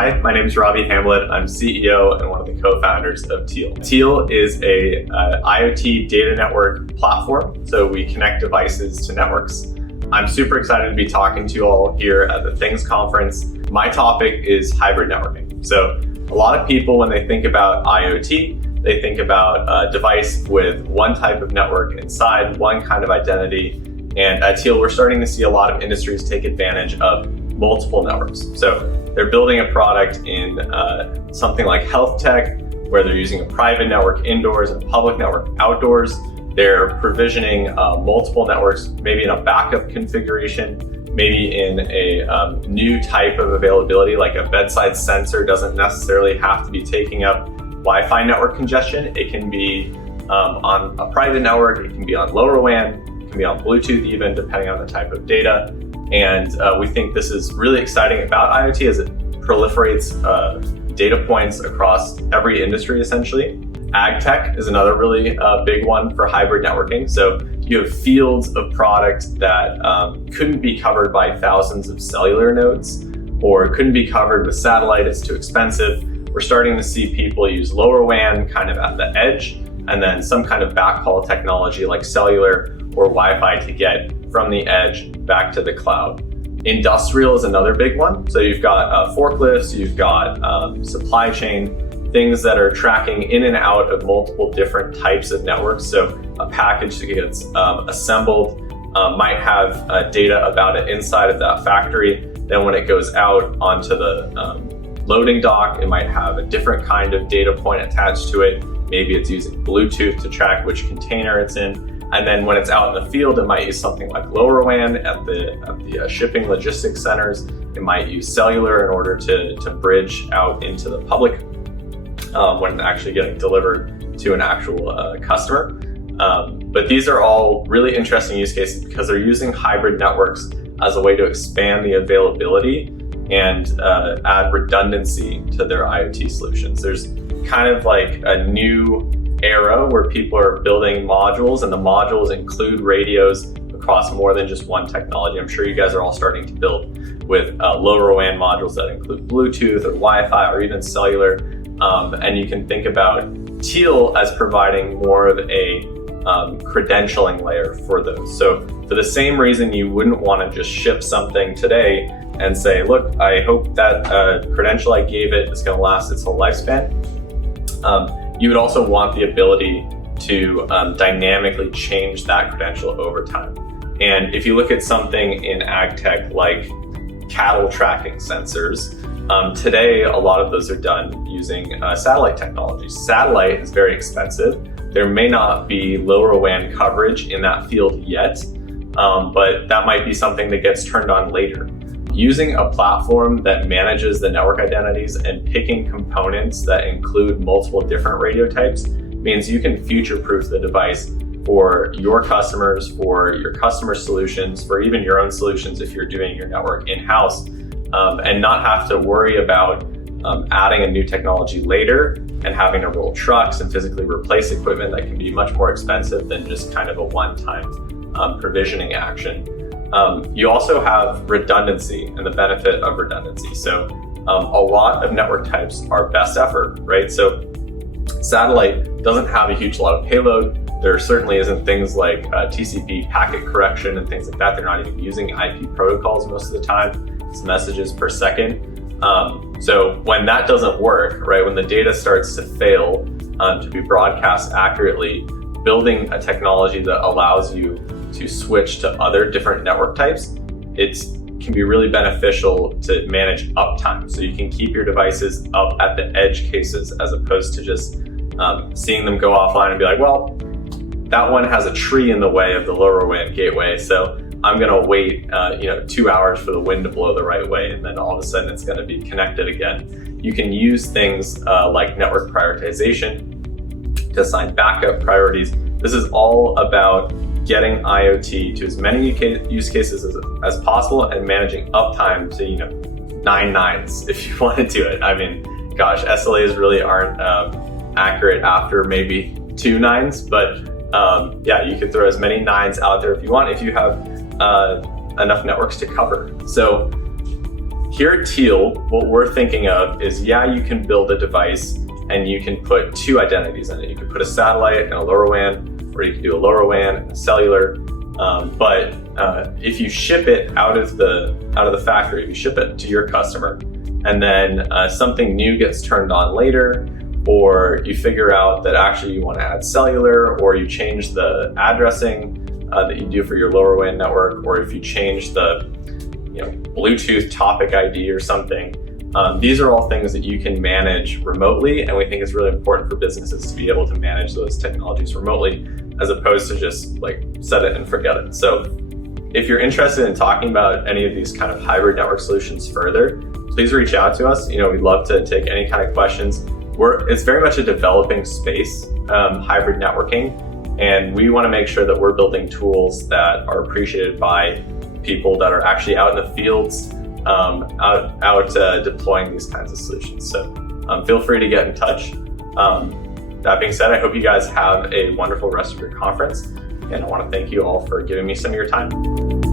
Hi, my name is Hamblet. I'm CEO and one of the co-founders of Teal. Teal is a IoT data network platform, so we connect devices to networks. I'm super excited to be talking to you all here at the Things Conference. My topic is hybrid networking. So a lot of people, when they think about IoT, they think about a device with one type of network inside, one kind of identity. And at Teal, we're starting to see a lot of industries take advantage of multiple networks. So they're building a product in something like health tech, where they're using a private network indoors and a public network outdoors. They're provisioning multiple networks, maybe in a backup configuration, maybe in a new type of availability, like a bedside sensor doesn't necessarily have to be taking up Wi-Fi network congestion. It can be on a private network, it can be on LoRaWAN, it can be on Bluetooth even, depending on the type of data. And we think this is really exciting about IoT as it proliferates data points across every industry, essentially. Ag tech is another really big one for hybrid networking. So you have fields of product that couldn't be covered by thousands of cellular nodes, or couldn't be covered with satellite, it's too expensive. We're starting to see people use LoRaWAN kind of at the edge, and then some kind of backhaul technology like cellular or Wi-Fi to get from the edge back to the cloud. Industrial is another big one. So you've got forklifts, you've got supply chain, things that are tracking in and out of multiple different types of networks. So a package that gets assembled might have data about it inside of that factory. Then when it goes out onto the loading dock, it might have a different kind of data point attached to it. Maybe it's using Bluetooth to track which container it's in. And then when it's out in the field, it might use something like LoRaWAN at the shipping logistics centers. It might use cellular in order to bridge out into the public when it's actually getting delivered to an actual customer. But these are all really interesting use cases because they're using hybrid networks as a way to expand the availability and add redundancy to their IoT solutions. There's kind of like a new era where people are building modules, and the modules include radios across more than just one technology. I'm sure you guys are all starting to build with LoRaWAN modules that include Bluetooth or Wi-Fi or even cellular. And you can think about Teal as providing more of a credentialing layer for those. So for the same reason you wouldn't want to just ship something today and say, look, I hope that credential I gave it is going to last its whole lifespan. You would also want the ability to dynamically change that credential over time. And if you look at something in ag tech like cattle tracking sensors, today a lot of those are done using satellite technology. Satellite is very expensive. There may not be LoRaWAN coverage in that field yet, but that might be something that gets turned on later. Using a platform that manages the network identities and picking components that include multiple different radio types means you can future-proof the device for your customers, for your customer solutions, for even your own solutions if you're doing your network in-house, and not have to worry about adding a new technology later and having to roll trucks and physically replace equipment that can be much more expensive than just kind of a one-time provisioning action. You also have redundancy and the benefit of redundancy. So a lot of network types are best effort, right? So satellite doesn't have a huge lot of payload. There certainly isn't things like TCP packet correction and things like that. They're not even using IP protocols most of the time. It's messages per second. So when that doesn't work, right, when the data starts to fail to be broadcast accurately, building a technology that allows you to switch to other different network types, it can be really beneficial to manage uptime. So you can keep your devices up at the edge cases as opposed to just seeing them go offline and be like, well, that one has a tree in the way of the LoRaWAN gateway, so I'm gonna wait 2 hours for the wind to blow the right way, and then all of a sudden it's gonna be connected again. You can use things like network prioritization to assign backup priorities. This is all about getting IoT to as many use cases as possible and managing uptime to 9 nines if you want to do it. I mean, gosh, SLAs really aren't accurate after maybe 2 nines, but yeah, you could throw as many 9s out there if you want, if you have enough networks to cover. So Here at Teal, what we're thinking of is, yeah, you can build a device and you can put two identities in it. You can put a satellite and a LoRaWAN, or you can do a LoRaWAN and a cellular. But if you ship it out of the factory, you ship it to your customer, and then something new gets turned on later, or you figure out that actually you want to add cellular, or you change the addressing that you do for your LoRaWAN network, or if you change the Bluetooth topic ID or something. These are all things that you can manage remotely, and we think it's really important for businesses to be able to manage those technologies remotely, as opposed to just like set it and forget it. So if you're interested in talking about any of these kind of hybrid network solutions further, please reach out to us. We'd love to take any kind of questions. It's very much a developing space, hybrid networking, and we want to make sure that we're building tools that are appreciated by people that are actually out in the fields, out deploying these kinds of solutions. So feel free to get in touch. That being said, I hope you guys have a wonderful rest of your conference, and I want to thank you all for giving me some of your time.